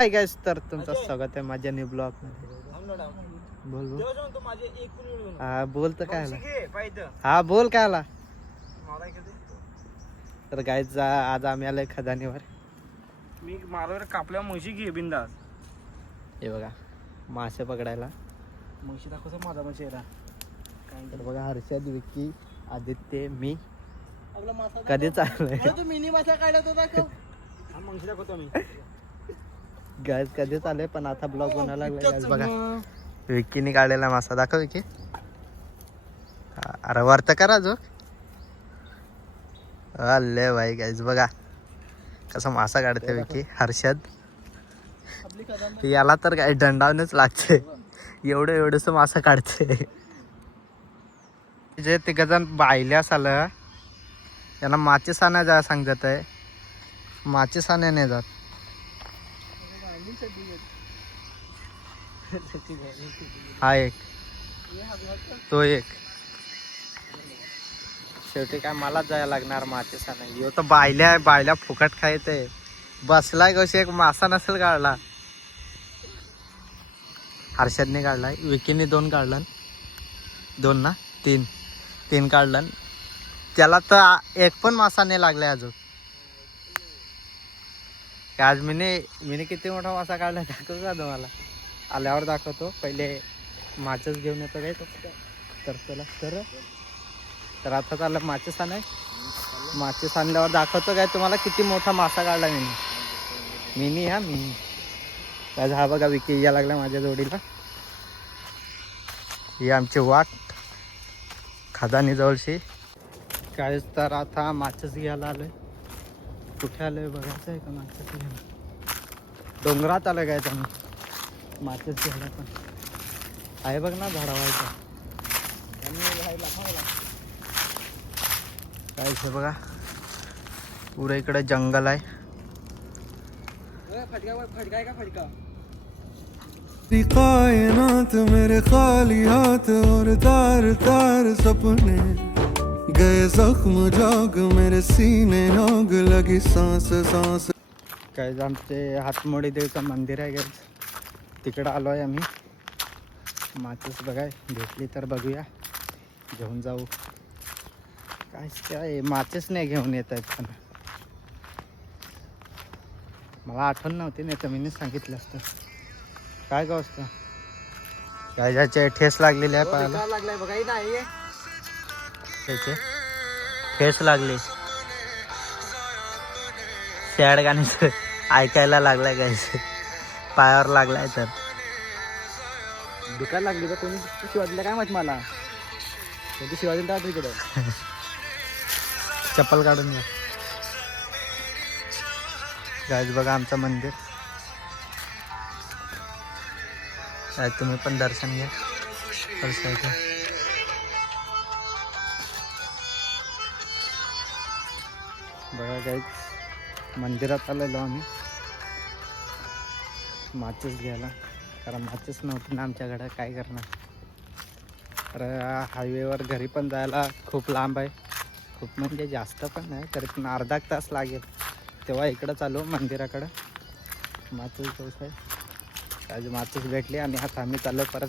Hi guys, तर तुमचं स्वागत आहे माझ्या न्यू ब्लॉग मध्ये. बोल बोल. हा बोल तर काय आला. हा बोल काय आला. तर गाइस आज आम्ही आलोय खदानीवर. मी मारावर कापल्या म्हशी घे बिंदास. हे बघा मासे पकडायला. म्हशी दाखवतो माझा म्हशी आहे. तर बघा हर्षद, विक्की, आदित्य, मी कधी चाललोय मिनी मासा काढत होता का? हा म्हशी दाखवतो मी. गाइस कधी चाललोय पण आता ब्लॉग बनायला लागलाय. गाइस बघा विक्कीने काढलेला मासा दाखव विक्की. अरे वरत करा जो. अल्ले भाई गाइस बघा कसा मासा काढते विक्की. हर्षद याला तर काय दंडावूनच लागते. एवढंस मासा काढते. जे तिघजण बायल्यास आलं त्यांना माचीस आणा जा सांगत आहे. माचीस आणायने जात. हा एक तो एक. शेवटी काय मलाच जायला लागणार माचीस आणाय. ह्यो तर बायल्या फुकट खायचंय. बसलाय कशी एक मासा नसेल काढला. हर्षदने काढलाय, विकीने 2 काढला. 2 ना 3 काढला. त्याला तर एक पण मासा नाही लागलाय अजून. आज मीने किती मोठा मासा काढला दाखवतो का तुम्हाला. आल्यावर दाखवतो. पहिले माचच घेऊन येतो काय तर चला. तर आता चाललं माचच आणाय. माचच आणल्यावर दाखवतो काय तुम्हाला किती मोठा मासा काढला मिनी. हा बघा विकी या लागला माझ्या जोडीला. ही आमची वाट खदानी जवळशी. काय तर आता माचच घ्यायला आलोय. कुठे आलोय बघायचं आहे का माचच घ्यायला. डोंगरात आलोय काय आम्ही माचच घ्यायला. पण आहे बघ ना झाडावायचा. काय हे बघा पुढे इकडे जंगल आहे. फटका कायनात मेरे खाली हाथ और तार तार सपने गए जख्म जाग मेरे सीने आग लगी सांस सांस. काय आमचे हातमोडी देवीचं मंदिर आहे. काय तिकडं आलो आहे आम्ही. माचीस बघाय भेटली तर बघूया घेऊन जाऊ. काय माचीस नाही घेऊन येत आहेत. पण मला आठवण नव्हती, नाही तर मी सांगितलं असतं. काय का असतं काय ज्याचे ठेस लागलेले आहे पाहायला. लागलाय बघाई नाही त्याचे ठेस लागले. सॅड गाणे ऐकायला लागलाय. काय पायावर लागलाय. तर दुकान लागली तर कोणी शिवाजीला काय माहित. मला कधी शिवाजी टाक इकडे. चप्पल काढून घ्या. गाइस बघा आमचं मंदिर. तुम्ही पण दर्शन घ्या. बघा गाइस मंदिरात आलेलो आम्ही माचीस घ्यायला. कारण माचीस नव्हती ना आमच्याकडे. काय करणार. तर हायवेवर घरी पण जायला खूप लांब आहे. खूप म्हणजे जास्त पण नाही तरी पण अर्धा तास लागेल. तेव्हा इकडं चालू मंदिराकडं. माचीस पाऊस आहे. आज माचीस भेटली आणि आता आम्ही चाललो परत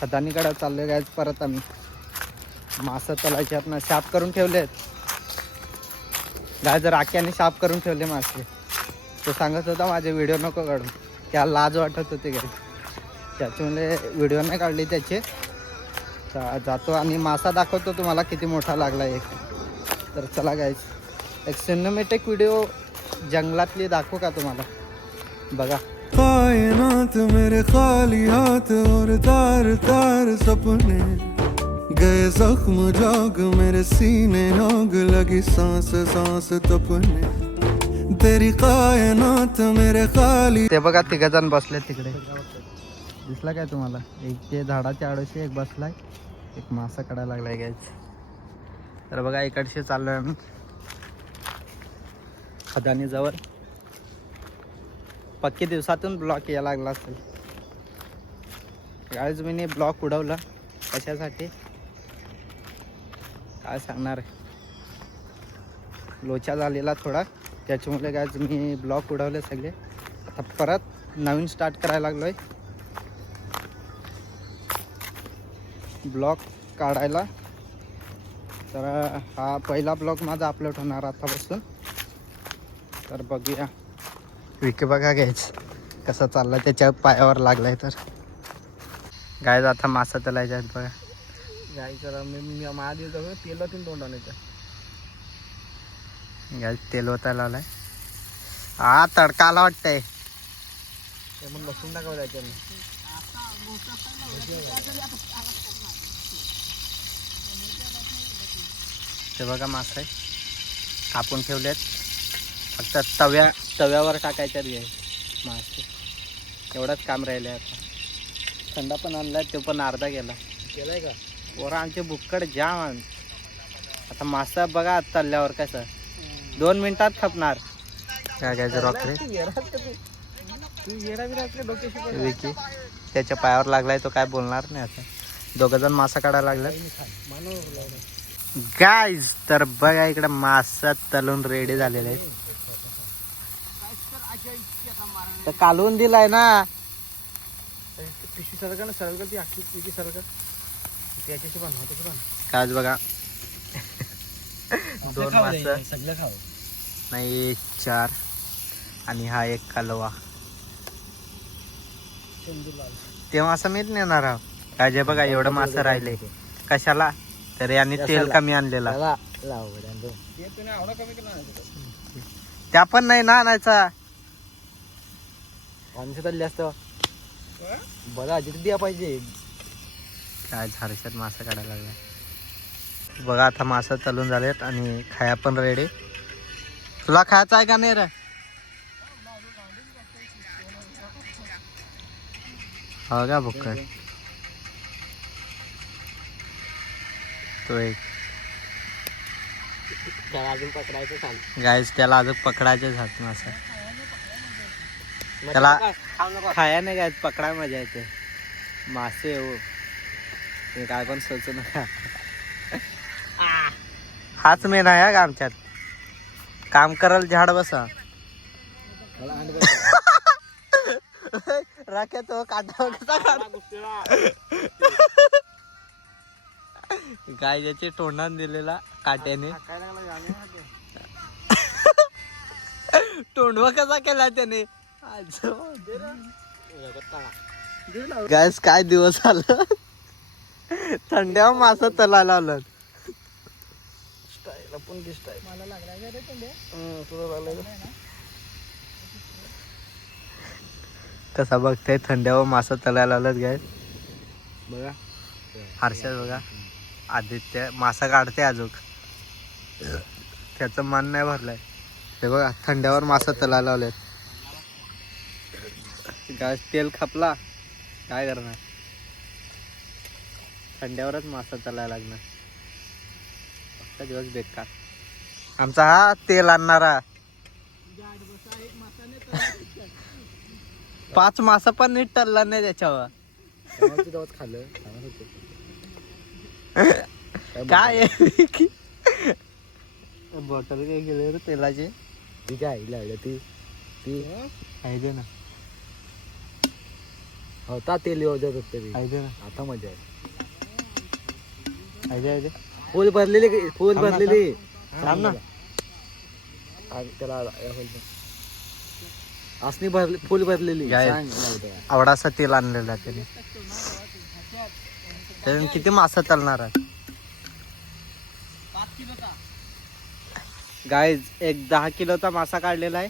खदानीकडं चाललो. काय परत आम्ही मासं तलाच्यात ना साफ करून ठेवले आहेत. गाय जर राख्याने साफ करून ठेवले मासे. तो सांगत होता माझे व्हिडिओ नको काढून. त्याला लाज वाटत होती काय. त्याच्यामुळे व्हिडिओ नाही काढली त्याचे. जातो आणि मासा दाखवतो तुम्हाला किती मोठा लागला एक. तर चला गायच एक सिनेमॅटिक व्हिडिओ जंगलातली दाखवू का तुम्हाला. बघा कायनात मेरे खाली हाथ और तार तार सपने गए जख्म जाग मेरे सीने आग लगी सांस सांस तपने तेरी कायनात मेरे खाली. ते बघा तिघजण बसले तिकडे. दिसला काय तुम्हाला. एक ते झाडाच्या आडोशी एक बसलाय. एक मासा काढायला लागलाय गायच. तर बघा इकडचे चाललोय आम्ही खदानी जवळ. पक्की दिवसातून ब्लॉक यायला लागला असेल. आज मी ब्लॉक उडवला कशासाठी काय सांगणार. लोचा झालेला थोडा त्याच्यामुळे काय मी ब्लॉक उडवले सगळे. आता परत नवीन स्टार्ट करायला लागलोय ब्लॉग काढायला. तर हा पहिला ब्लॉग माझा अपलोड होणार आतापासून. तर बघूया विके बघा घ्यायच कसा चाललाय, त्याच्या पायावर लागलाय. तर गाय आता मासा तलायच्या आहेत बघा. जायचं मी माझ्या दिवस तेल तीन तोंड आणायचं. गाय तेल ओतायला आलाय. हा तडकाला वाटतंय. मग लसूण टाकावं जायचं. ते बघा मासे कापून ठेवलेत, फक्त तव्यावर टाकायच्यात घे मासे. एवढंच काम राहिले. आता थंडा पण आणलाय, तो पण अर्धा गेला. केलाय का पोरं आमचे भुक्कड जाम आण. आता मासा बघा तळल्यावर कसं 2 मिनिटात खपणार. काय घ्यायचं रॉक विकी त्याच्या पायावर लागलाय, तो काय बोलणार नाही. आता दोघं जण मासा काढायला लागलात गाईज. तर बघा इकडे मासा तळून रेडी झालेला आहे. तर कालवून दिलाय ना पिशवी सरळ ना, सरळ कर ती अख्खी पिशवी सरळ कर. त्याच्याशी पण त्याची पण काय बघा 2 मासा सगळं खाव नाही 4 आणि हा 1 कालवा. ते मासा मीच नेणार आहोत. काय जे बघा एवढं मासा राहिले कशाला, तर यांनी तेल कमी आणलेला. त्या पण नाही ना आणायचा. आमच्या तरी जास्त बरं आजी द्या पाहिजे. काय झारशात मासा काढायला लागला बघा. आता मासा तळून झालेत आणि खाया पण रेडी. तुला खायचं आहे का नाही रे? हो का भुक्कड तो एक त्याला अजून पकडायचं सांग. गाईस त्याला अजून पकडायचे हात मासा. त्याला खाया नाही काय पकडाय मजा येते. मासे हो ते काय पण सोचू नका. हाच मेन आहे का आमच्यात. काम कराल झाड बसा. राख्या तो काटा गाय ज्याची तोंडात दिलेला काट्याने तोंडवा कसा केला त्याने. गॅस काय दिवस आलं. थंड्या मासा तलायला आलं. कसा बघताय थंड्यावर मासा तलायला आलत गॅस बघा. हर्षद बघा आदित्य मासा काढते अजून त्याचं मन नाही भरलंय. हे बघा थंड्यावर मासा तलायला आलेत. गॅस तेल खपला काय करणार. थंड्यावरच मासा तलायला लागणार. दिवस बेकार. आमचा हा तेल आणणारा 5 मासा पण नीट तळला नाही त्याच्यावर. खाल्लं काय बॉटल काय गेले रे तेलाची. ती काय लागलं ती आहे दे ना. होता तेल योजत होते आहे दे ना. आता मजा आहे दे फुल भरलेली थांब ना. त्याला असणी भरली फुल भरलेली. आवडासा तेल आणलेला त्याने. त्याने किती मासा तळणार आहे गाईज. एक 10 किलोचा मासा काढलेला आहे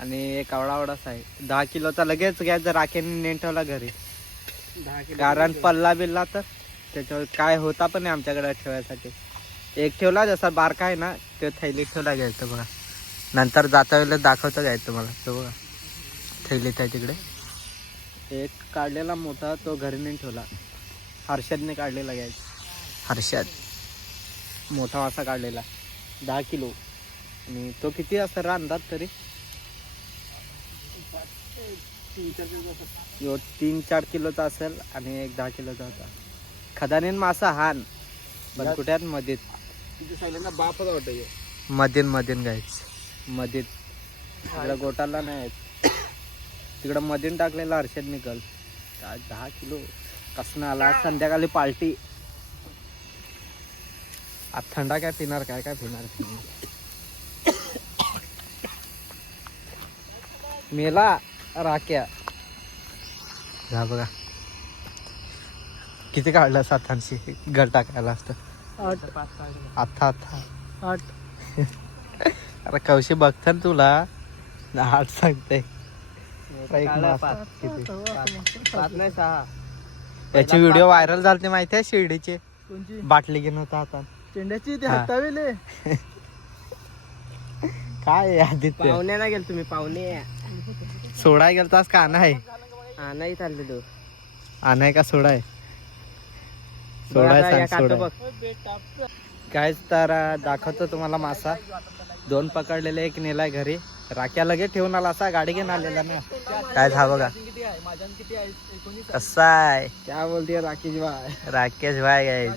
आणि एक आवडासा आहे. 10 किलोचा लगेच गॅस राखेने नेऊन ठेवला घरी. कारण पल्ला बिल्ला तर त्याच्यावर काय होता पण नाही आमच्याकडे ठेवायसाठी. एक ठेवला जसा बारका आहे ना तो थैलीत ठेवला घ्यायचं बघा. नंतर जाता वेळेला दाखवता घ्यायचं मला. तो बघा थैलीत आहे तिकडे. एक काढलेला मोठा तो घरी नेऊन ठेवला. हर्षदने काढलेला घ्यायचा. हर्षद मोठा मासा काढलेला 10 किलो. आणि तो किती असं अंदाज तरी 3-4 किलोचा असेल आणि एक 10 किलोचा होता. खदानीन मासा हान पण कुठ्यात मध्येत बापच वाटत मधीन गायच मध्येत. इकडं गोटाला नाही आहेत. तिकडं मधून टाकलेला हर्षद निकल काय 10 किलो कसं आला. संध्याकाळी पार्टी. आज थंडा काय पिणार काय काय पिणार. मेला राख्या जा बघा किती काढलं 700 घर टाकायला असतं. आता अरे कौशी बघता ना तुला 8 सांगते. याची व्हिडिओ व्हायरल झालते माहिती आहे. शिर्डीचे बाटली घेऊन होता आता चेंड्याची ते हा. हत्तावेले काय आदित्य पाहुण्याला गेल तुम्ही पाहुणे सोडा गेलतास का नाही नाही चाललेलो आणाय का सोडाय सोडाय सांग सोडाय. काय तर दाखवतो तुम्हाला मासा 2 पकडलेले 1 नेलाय घरी. राख्या लगेच ठेवून आला असा गाडी घेऊन आलेला ना. काय झा बघा कसा आहे. क्या बोलते राकेश भाई राकेश भाई गाईज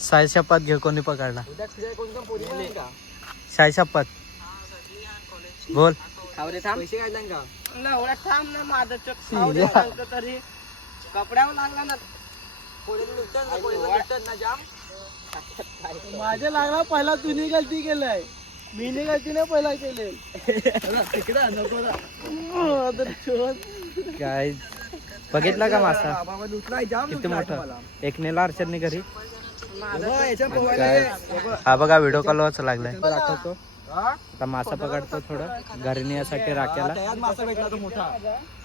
साई शपथ घे कोणी पकडला. साई शपथ बोल. पैसे काढला का एवढा थांब ना माझं सांगतो तरी कपड्यावर लागला ना माझ्या लागला पहिला तुम्ही गलती केलंय मी गलती नाही पहिला केले. काय बघितला का मासा किती मोठा. 1 नेला हर्षदने घरी. हा बघा व्हिडिओ कॉल वाच लागलाय. दाखवतो आता मासा पकडतो थोडं घरी नेण्यासाठी राख्याला. मासा भेटला तो मोठा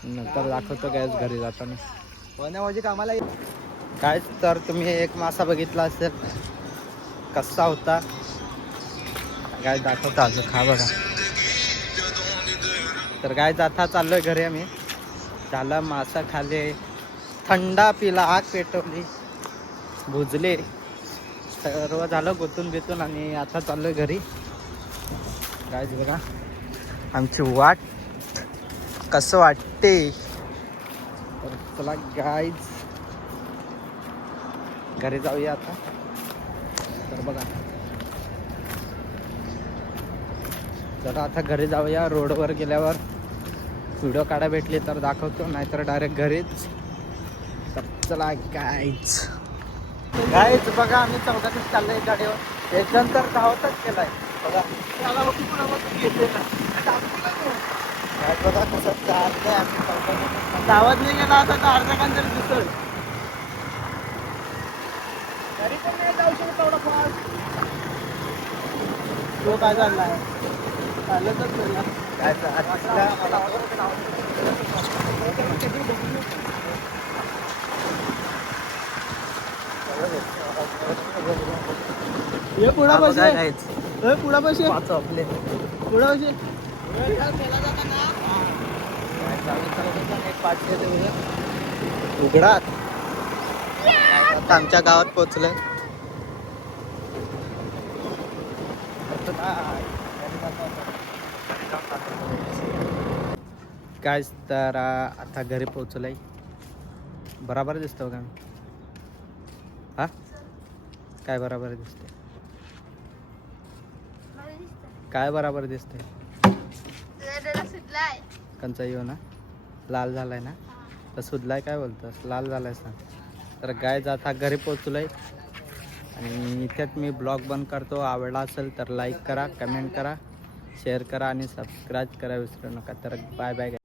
नंतर दाखवतो काय घरी जाताना. म्हणजे कामाला काय तर तुम्ही एक मासा बघितला असेल कसा होता काय दाखवतो अजून खा बघा. तर काय जाता चाललोय घरी आम्ही. झालं मासा खाले थंडा पिला आग पेटवली भुजले सर्व झालं गोतून बितून आणि आता चाललोय घरी. काय बघा आमची वाट कसं वाटते. तर चला गाईज घरी जाऊया आता. तर बघा जरा आता घरी जाऊया. रोडवर गेल्यावर व्हिडिओ काढा भेटली तर दाखवतो नाहीतर डायरेक्ट घरीच. तर चला गाईज बघा आम्ही चौघातच चाललोय गाडीवर. एकदम तर धावतच केलाय बघा. काय बघा कसं चालतंय आम्ही चौघातच. धावत नाही गेला आता तर अर्धा कांतर दिसतोय तरी पण नाही जाऊ शकत तेवढा फास्ट. तो काय चाललाय चालतच गेला काय हे पुढा पैसे गाईज पुढा पैसे आपले पुढा पैसे उघडात आमच्या गावात पोचलोय. काय तर आता घरी पोचलोय. बराबर दिसतो का हा काय बराबर दिसते काय बराबर दिसते. कंचा येऊ ना लाल झालाय ना तर सुधलाय काय बोलतोस लाल झालाय सांग. तर गाय जाता घरी पोचलोय आणि इथेच मी ब्लॉग बंद करतो. आवडला असेल तर लाईक करा कमेंट करा शेअर करा आणि सबस्क्राईब करा विसरू नका. तर बाय बाय.